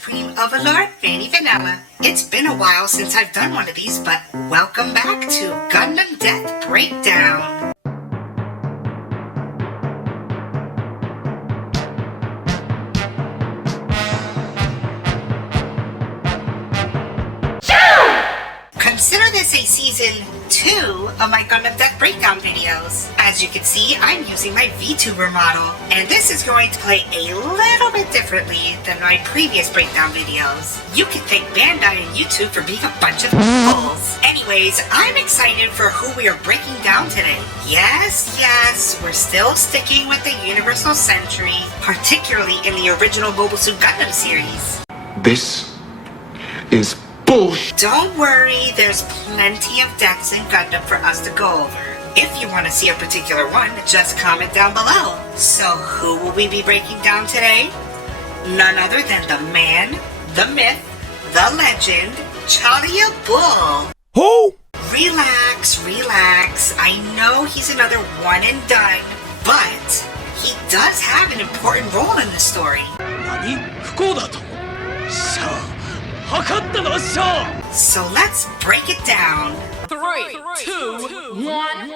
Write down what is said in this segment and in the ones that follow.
Supreme Overlord, Fanny Vanilla. It's been a while since I've done one of these, but welcome back to Gundam Death Breakdown. Consider this a season 2 of my Gundam Death Breakdown videos. As you can see, I'm using my VTuber model, and this is going to play a little bit differently than my previous breakdown videos. You can thank Bandai and YouTube for being a bunch of fools. Anyways, I'm excited for who we are breaking down today. Yes, we're still sticking with the Universal Century, particularly in the original Mobile Suit Gundam series. This is bullshit. Don't worry, there's plenty of deaths in Gundam for us to go over. If you want to see a particular one, just comment down below. So who will we be breaking down today? None other than the man, the myth, the legend, Challia Bull. Who? Relax. I know he's another one and done, but he does have an important role in the story. So let's break it down. 3, 2, 1.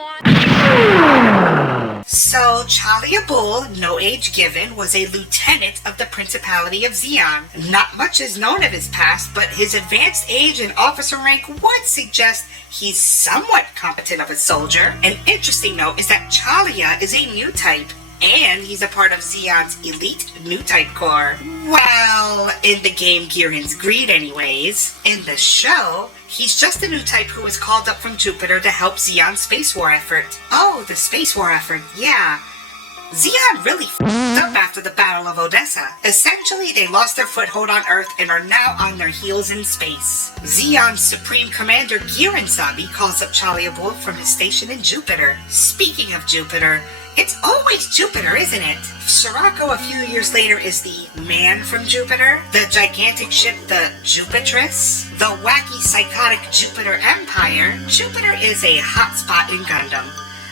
So, Challia Bull, no age given, was a lieutenant of the Principality of Zeon. Not much is known of his past, but his advanced age and officer rank would suggest he's somewhat competent of a soldier. An interesting note is that Challia is a new type, and he's a part of Zeon's elite new type corps. Well, in the game Girin's Greed anyways. In the show, he's just a new type who was called up from Jupiter to help Zeon's space war effort. Oh, the space war effort, yeah. Zeon really f***ed up after the Battle of Odessa. Essentially, they lost their foothold on Earth and are now on their heels in space. Zeon's Supreme Commander Girin Sabi calls up Challia Bull from his station in Jupiter. Speaking of Jupiter, it's always Jupiter, isn't it? Sirocco a few years later is the man from Jupiter, the gigantic ship the Jupitress, the wacky psychotic Jupiter Empire. Jupiter is a hotspot in Gundam,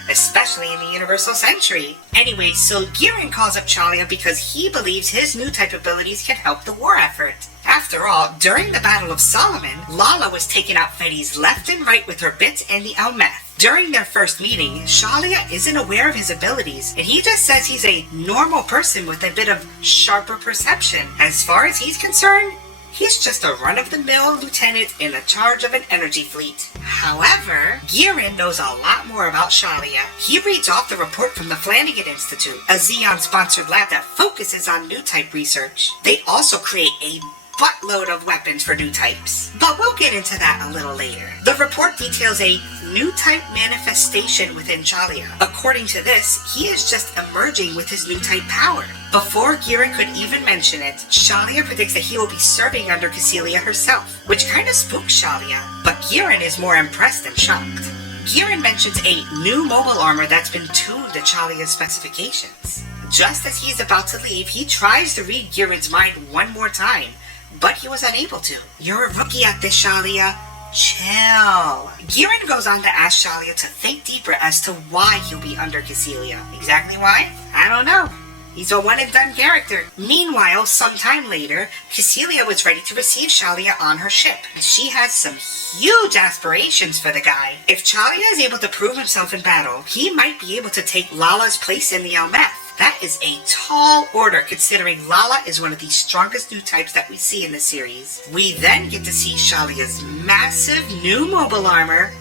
especially in the Universal Century. Anyway, so Girin calls up Challia because he believes his new type abilities can help the war effort. After all, during the Battle of Solomon, Lala was taking out Fetties left and right with her bits and the Elmeth. During their first meeting, Challia isn't aware of his abilities, and he just says he's a normal person with a bit of sharper perception. As far as he's concerned, he's just a run-of-the-mill lieutenant in charge of an energy fleet. However, Girin knows a lot more about Challia. He reads off the report from the Flanagan Institute, a Zeon-sponsored lab that focuses on new type research. They also create a buttload of weapons for new types, but we'll get into that a little later. The report details a new type manifestation within Challia. According to this, he is just emerging with his new type power. Before Girin could even mention it, Challia predicts that he will be serving under Challia herself, which kind of spooks Challia, but Girin is more impressed than shocked. Girin mentions a new mobile armor that's been tuned to Challia's specifications. Just as he's about to leave, he tries to read Girin's mind one more time, but he was unable to. You're a rookie at this, Challia. Chill. Girin goes on to ask Challia to think deeper as to why he'll be under Challia. Exactly why? I don't know. He's a one-and-done character. Meanwhile, sometime later, Challia was ready to receive Challia on her ship. She has some huge aspirations for the guy. If Challia is able to prove himself in battle, he might be able to take Lala's place in the Elmeth. That is a tall order considering Lala is one of the strongest new types that we see in the series. We then get to see Challia's massive new mobile armor,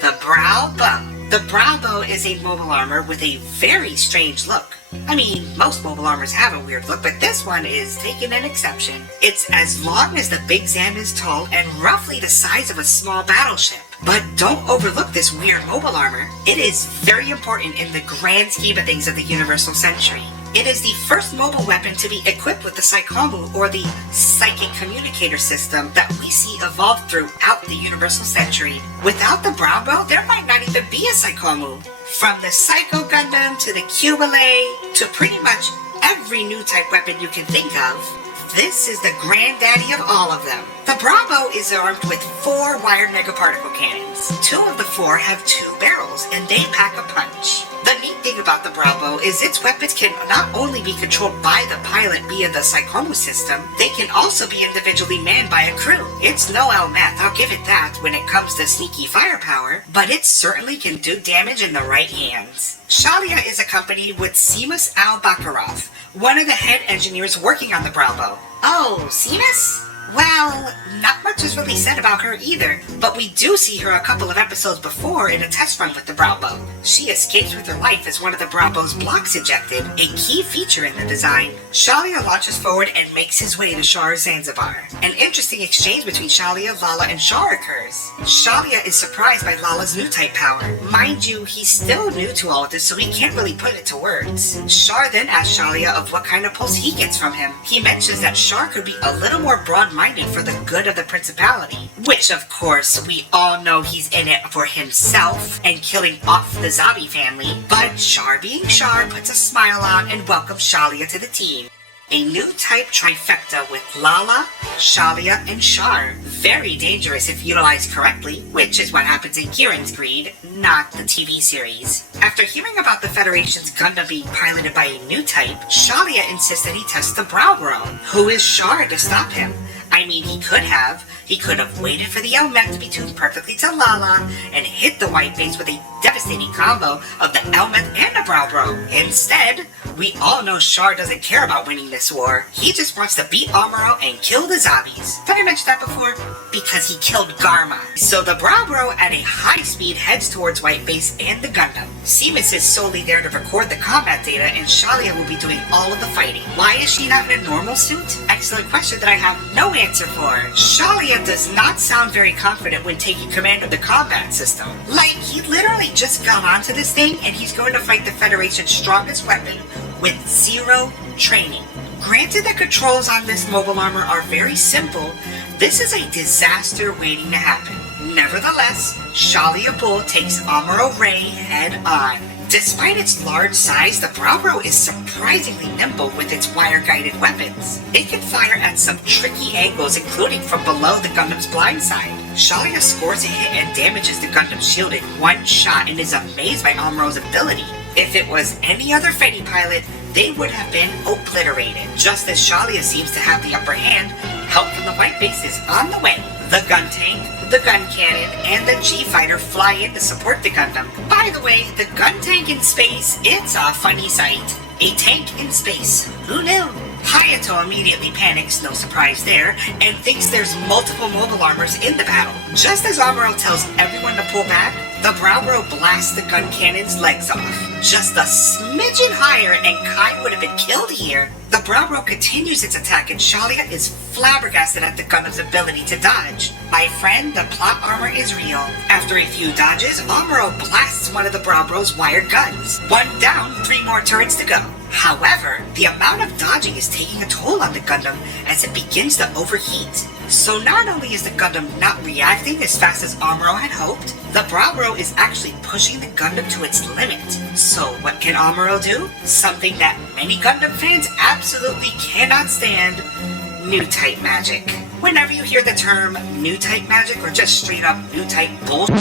the Brow Bow. The Brow Bow is a mobile armor with a very strange look. I mean, most mobile armors have a weird look, but this one is taking an exception. It's as long as the Big Zam is tall and roughly the size of a small battleship. But don't overlook this weird mobile armor. It is very important in the grand scheme of things of the Universal Century. It is the first mobile weapon to be equipped with the Psychomu, or the Psychic Communicator System, that we see evolve throughout the Universal Century. Without the Brow Bow, there might not even be a Psychomu. From the Psycho Gundam to the Cubile to pretty much every new type weapon you can think of, this is the granddaddy of all of them. The Bravo is armed with 4 wired megaparticle cannons. 2 of the 4 have 2 barrels, and they pack a punch. The neat thing about the Bravo is its weapons can not only be controlled by the pilot via the Psychomo system, they can also be individually manned by a crew. It's no Elmeth, I'll give it that when it comes to sneaky firepower, but it certainly can do damage in the right hands. Challia is accompanied with Seamus Al-Bakarov, one of the head engineers working on the Bravo. Oh, Seamus? Well, not much is really said about her either, but we do see her a couple of episodes before in a test run with the Bravo. She escapes with her life as one of the Bravo's blocks ejected, a key feature in the design. Challia launches forward and makes his way to Shar Zanzibar. An interesting exchange between Challia, Lala, and Shar occurs. Challia is surprised by Lala's new type power. Mind you, he's still new to all of this, so he can't really put it to words. Shar then asks Challia of what kind of pulse he gets from him. He mentions that Shar could be a little more broad-minded for the good of the Principality, which of course we all know he's in it for himself and killing off the zombie family, but Shar being Shar puts a smile on and welcomes Challia to the team. A new type trifecta with Lala, Challia, and Shar. Very dangerous if utilized correctly, which is what happens in Kieran's Greed, not the TV series. After hearing about the Federation's Gundam being piloted by a new type, Challia insists that he test the Browbro. Who is Shar to stop him? I mean, he could have. He could have waited for the Elmeth to be tuned perfectly to Lala and hit the white base with a devastating combo of the Elmeth and the Browbro. Instead, we all know Shar doesn't care about winning this war. He just wants to beat Amuro and kill the zombies. Did I mention that before? Because he killed Garma. So the Browbro at a high speed heads towards white base and the Gundam. Seamus is solely there to record the combat data and Challia will be doing all of the fighting. Why is she not in a normal suit? Excellent question that I have no answer for. Challia does not sound very confident when taking command of the combat system. Like, he literally just got onto this thing and he's going to fight the Federation's strongest weapon with zero training. Granted, the controls on this mobile armor are very simple, this is a disaster waiting to happen. Nevertheless, Challia Bull takes Amuro Ray head on. Despite its large size, the Browbro is surprisingly nimble with its wire-guided weapons. It can fire at some tricky angles, including from below the Gundam's blind side. Challia scores a hit and damages the Gundam's shield in one shot and is amazed by Amuro's ability. If it was any other Fedi pilot, they would have been obliterated. Just as Challia seems to have the upper hand, help from the white base is on the way. The gun tank, the gun cannon, and the G-Fighter fly in to support the Gundam. By the way, the gun tank in space, it's a funny sight. A tank in space. Who knew? Hayato immediately panics, no surprise there, and thinks there's multiple mobile armors in the battle. Just as Amuro tells everyone to pull back, the Browbro blasts the gun cannon's legs off. Just a smidgen higher and Kai would have been killed here. The Browbro continues its attack and Challia is flabbergasted at the Gundam's ability to dodge. My friend, the plot armor is real. After a few dodges, Amuro blasts one of the Browbro's wired guns. One down, 3 more turrets to go. However, the amount of dodging is taking a toll on the Gundam as it begins to overheat. So not only is the Gundam not reacting as fast as Amuro had hoped, the Browbro is actually pushing the Gundam to its limit. So what can Amuro do? Something that many Gundam fans absolutely cannot stand: new type magic. Whenever you hear the term new type magic or just straight up new type bullshit,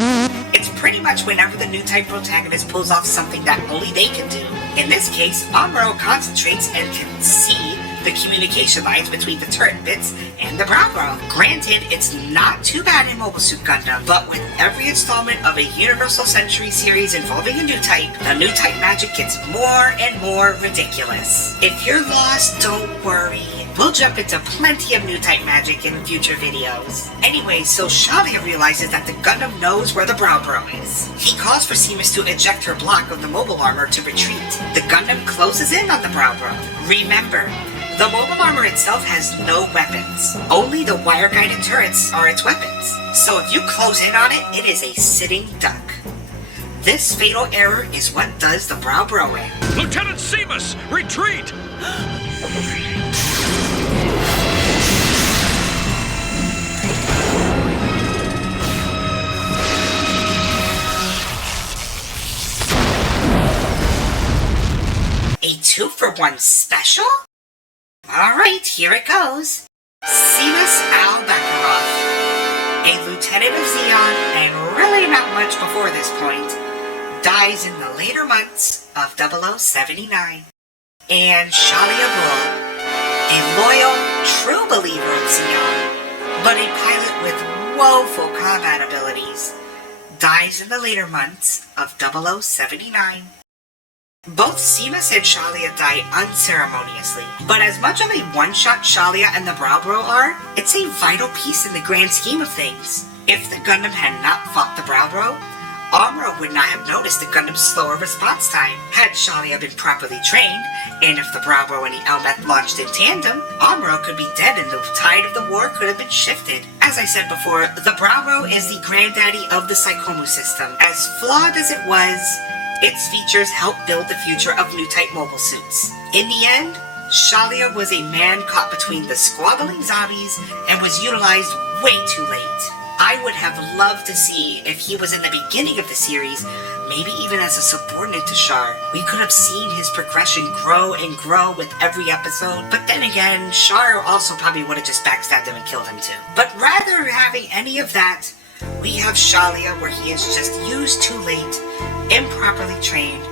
it's pretty much whenever the new type protagonist pulls off something that only they can do. In this case, Amuro concentrates and can see the communication lines between the turret bits and the Browbro. Granted, it's not too bad in Mobile Suit Gundam, but with every installment of a Universal Century series involving a new type, the new type magic gets more and more ridiculous. If you're lost, don't worry. We'll jump into plenty of new type magic in future videos. Anyway, so Challia realizes that the Gundam knows where the Browbro is. He calls for Seamus to eject her block of the mobile armor to retreat. The Gundam closes in on the Browbro. Remember, the mobile armor itself has no weapons. Only the wire-guided turrets are its weapons. So if you close in on it, it is a sitting duck. This fatal error is what does the Browbro in. Lieutenant Seamus, retreat! A 2-for-1 special? Alright, here it goes. Seamus Al-Bakarov, a lieutenant of Zeon, and really not much before this point, dies in the later months of 0079. And Challia Bull, a loyal, true believer in Zeon, but a pilot with woeful combat abilities, dies in the later months of 0079. Both Seamus and Challia die unceremoniously, but as much of a one-shot Challia and the Browbro are, it's a vital piece in the grand scheme of things. If the Gundam had not fought the Browbro, Amuro would not have noticed the Gundam's slower response time. Had Challia been properly trained, and if the Browbro and the Elmeth launched in tandem, Amuro could be dead and the tide of the war could have been shifted. As I said before, the Browbro is the granddaddy of the Psychomu system. As flawed as it was, its features helped build the future of new type mobile suits. In the end, Challia was a man caught between the squabbling zombies and was utilized way too late. I would have loved to see if he was in the beginning of the series, maybe even as a subordinate to Char. We could have seen his progression grow and grow with every episode, but then again, Char also probably would have just backstabbed him and killed him too. But rather than having any of that, we have Challia where he is just used too late, improperly trained,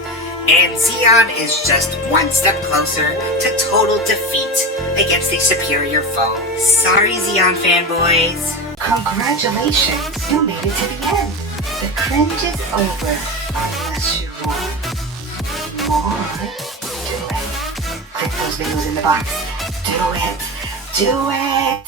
and Zeon is just one step closer to total defeat against a superior foe. Sorry, Zeon fanboys. Congratulations, you made it to the end. The cringe is over, unless you want more. Do it. Click those videos in the box. Do it. Do it.